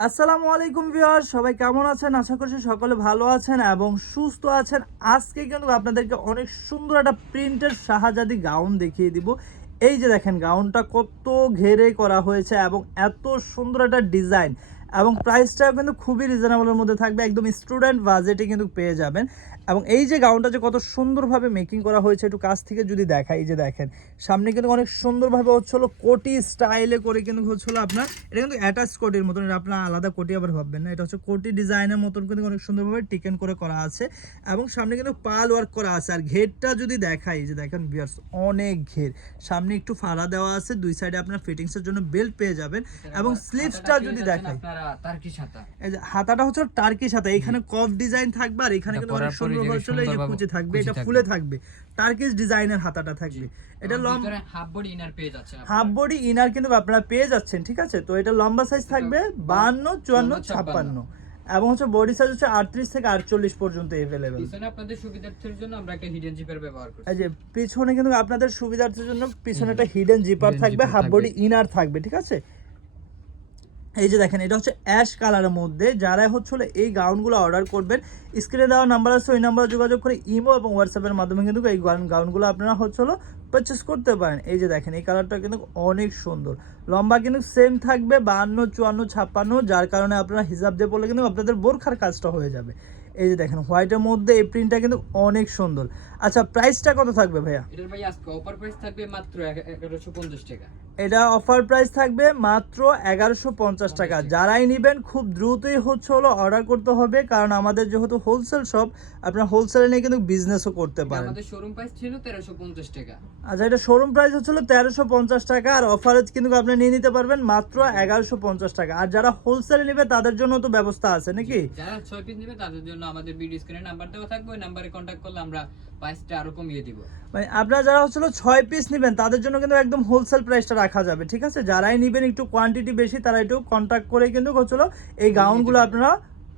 আসসালামু আলাইকুম ভিউয়ার্স, সবাই কেমন আছেন? আশা করছি সকলে ভালো আছেন এবং সুস্থ আছেন। আজকে কিন্তু আপনাদেরকে অনেক সুন্দর একটা প্রিন্টের শাহজাদি গাউন দেখিয়ে দিব। এই যে দেখেন গাউনটা কত ঘেরে করা হয়েছে এবং এত সুন্দর একটা ডিজাইন এবং প্রাইসটাও কিন্তু খুবই রিজনেবলের মধ্যে থাকবে, একদম স্টুডেন্ট বাজেটে কিন্তু পেয়ে যাবেন। এবং এই যে গাউনটা যে কত সুন্দরভাবে মেকিং করা হয়েছে একটু কাছ থেকে যদি দেখাই, এই যে দেখেন সামনে কিন্তু অনেক সুন্দরভাবে হচ্ছিলো কোটি স্টাইলে করে কিন্তু হচ্ছিলো আপনার, এটা কিন্তু অ্যাটাচ কোটির মতন, এটা আপনার আলাদা কোটি আবার ভাববেন না, এটা হচ্ছে কোটি ডিজাইনের মতন কিন্তু অনেক সুন্দরভাবে টিকেন করে করা আছে এবং সামনে কিন্তু পাল ওয়ার্ক করা আছে। আর ঘেরটা যদি দেখাই, যে দেখেন ভিউয়ার্স অনেক ঘের, সামনে একটু ফাড়া দেওয়া আছে, দুই সাইডে আপনার ফিটিংসের জন্য বেল্ট পেয়ে যাবেন। এবং স্লিভসটা যদি দেখাই, এই যে হাতাটা হচ্ছে টার্কিশ হাতা, এখানে কফ ডিজাইন থাকবে আর এখানে কিন্তু অনেক সুন্দর হচ্ছিল এই যে কুচি থাকবে, এটা ফুলে থাকবে, টার্কিশ ডিজাইনের হাতাটা থাকবে। এটা লম্বা হাফ বডি ইনার পেয়ে যাচ্ছেন, হাফ বডি ইনার কিন্তু আপনারা পেয়ে যাচ্ছেন, ঠিক আছে। তো এটা লম্বা সাইজ থাকবে 52, 54, 56 এবং হচ্ছে বডি সাইজ হচ্ছে 38 থেকে 48 পর্যন্ত अवेलेबल। পিছনে আপনাদের সুবিধার্থের জন্য আমরা একটা হিডেন জিপার ব্যবহার করছি। এই যে পিছনে কিন্তু আপনাদের সুবিধার্থের জন্য পিছনে একটা হিডেন জিপার থাকবে, হাফ বডি ইনার থাকবে, ঠিক আছে। এই যে দেখেন এটা হচ্ছে অ্যাশ কালারের মধ্যে, যারা হচ্ছে এই গাউনগুলো অর্ডার করবেন স্ক্রিনে দেওয়া নাম্বার আছে, ওই নাম্বারে যোগাযোগ করে ইমো এবং হোয়াটসঅ্যাপের মাধ্যমে কিন্তু এই গাউনগুলো আপনারা হচ্ছে পারচেস করতে পারেন। এই যে দেখেন এই কালারটা কিন্তু অনেক সুন্দর, লম্বা কিন্তু সেম থাকবে 52, 54, 56, যার কারণে আপনারা হিসাব দিয়ে পড়লে কিন্তু আপনাদের বোরখার কাজটা হয়ে যাবে। এই যে দেখেন হোয়াইটের মধ্যে এই প্রিন্টটা কিন্তু অনেক সুন্দর। আচ্ছা প্রাইসটা কত থাকবে ভাইয়া? এটার ভাই আজকে অফার প্রাইস থাকবে মাত্র 1150 টাকা। এটা অফার প্রাইস থাকবে মাত্র 1150 টাকা। যারাই নেবেন খুব দ্রুতই হচ্ছে অর্ডার করতে হবে, কারণ আমাদের যেহেতু হোলসেল শপ, আপনারা হোলসেলে নিয়ে কিন্তু বিজনেসও করতে পারেন। আমাদের শোরুম প্রাইস ছিল 1350 টাকা। আচ্ছা এটা শোরুম প্রাইস হচ্ছিল 1350 টাকা, আর অফারে কিন্তু আপনি নিয়ে নিতে পারবেন মাত্র 1150 টাকা। আর যারা হোলসেলে নেবে তাদের জন্য তো ব্যবস্থা আছে নাকি? যারা 6 পিস নেবে তাদের জন্য আমাদের ভিডিও স্ক্রিনে নাম্বার দেওয়া থাকবে, ওই নম্বরে কন্টাক্ট করলে আমরা প্রাইসটা আরো কমিয়ে দিব। মানে আপনারা যারা হচ্ছে 6 পিস নেবেন তাদের জন্য কিন্তু একদম হোলসেল প্রাইসটা রাখা যাবে, ঠিক আছে। যারাই নেবেন একটু কোয়ান্টিটি বেশি তারা একটু কন্ট্যাক্ট করে কিন্তু হচ্ছিল এই গাউনগুলো আপনারা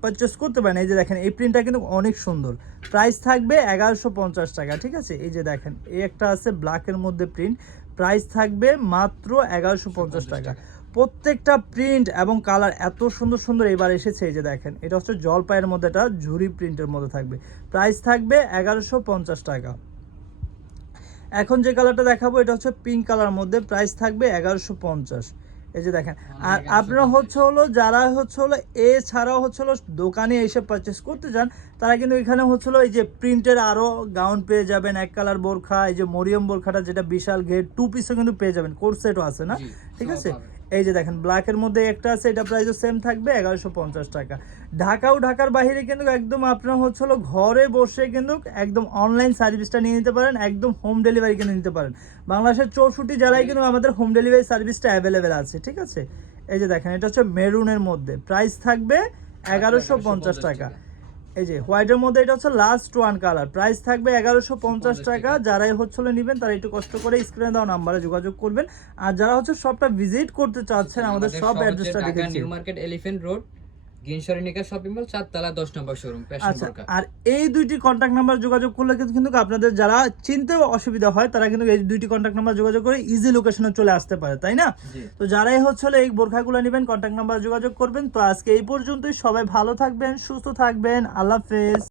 পারচেস করতে পারেন। এই যে দেখেন এই প্রিন্টটা কিন্তু অনেক সুন্দর, প্রাইস থাকবে 1150 টাকা, ঠিক আছে। এই যে দেখেন এই একটা আছে ব্ল্যাকের মধ্যে প্রিন্ট, প্রাইস থাকবে মাত্র 1150 টাকা। প্রত্যেকটা প্রিন্ট এবং কালার এত সুন্দর সুন্দর এবার এসেছে। এই যে দেখেন এটা হচ্ছে জলপাইয়ের মধ্যে একটা ঝুরি প্রিন্টের মধ্যে থাকবে, প্রাইস থাকবে 1150 টাকা। এখন যে কালারটা দেখাবো এটা হচ্ছে পিঙ্ক কালার মধ্যে, প্রাইস থাকবে 1150। এই যে দেখেন, আর আপনারা হচ্ছে যারা হচ্ছে এছাড়াও হচ্ছে দোকানে এসে পারচেস করতে চান তারা কিন্তু এখানে হচ্ছে এই যে প্রিন্টের আরও গাউন পেয়ে যাবেন, এক কালার বোরখা, এই যে মরিয়ম বোরখাটা যেটা বিশাল ঘের, 2 পিসও কিন্তু পেয়ে যাবেন, কোর্স সেটও আছে না, ঠিক আছে। এই যে দেখেন ব্ল্যাকের মধ্যে একটা আছে, এটা প্রাইসও সেম থাকবে 1150 টাকা। ঢাকার বাইরে কিন্তু একদম আপনারা হচ্ছে ঘরে বসে কিন্তু একদম অনলাইন সার্ভিসটা নিয়ে নিতে পারেন, একদম হোম ডেলিভারি কিন্তু নিতে পারেন। বাংলাদেশের 64 জেলায় কিন্তু আমাদের হোম ডেলিভারি সার্ভিসটা অ্যাভেলেবেল আছে, ঠিক আছে। এই যে দেখেন এটা হচ্ছে মেরুনের মধ্যে, প্রাইস থাকবে 1150 টাকা। এই যে হোয়াইটের মধ্যে এটা হচ্ছে লাস্ট ওয়ান কালার, প্রাইস থাকবে 1150 টাকা। যারাই হচ্ছে নেবেন তারা একটু কষ্ট করে স্ক্রিনে দেওয়া নাম্বারে যোগাযোগ করবেন। আর যারা হচ্ছে শপটা ভিজিট করতে চাচ্ছেন আমাদের সব অ্যাড্রেসটা দেখেছি, নিউ মার্কেট এলিফ্যান্ট রোড গিনসরিনিকা শপিং মল 4 তলা 10 নম্বর শোরুম ফ্যাশন বোরকা। আর এই দুইটি কন্টাক্ট নাম্বার যোগাযোগ করলে কিন্তু আপনাদের যারা চিনতে অসুবিধা হয় তারা কিন্তু এই দুইটি কন্টাক্ট নাম্বার যোগাযোগ করে ইজি লোকেশনে চলে আসতে পারে, তাই না? তো যারাই হচ্ছে এই বোরখাগুলো নেবেন কন্টাক্ট নাম্বার যোগাযোগ করবেন। তো আজকে এই পর্যন্তই, সবাই ভালো থাকবেন, সুস্থ থাকবেন, আল্লাহ হাফেজ।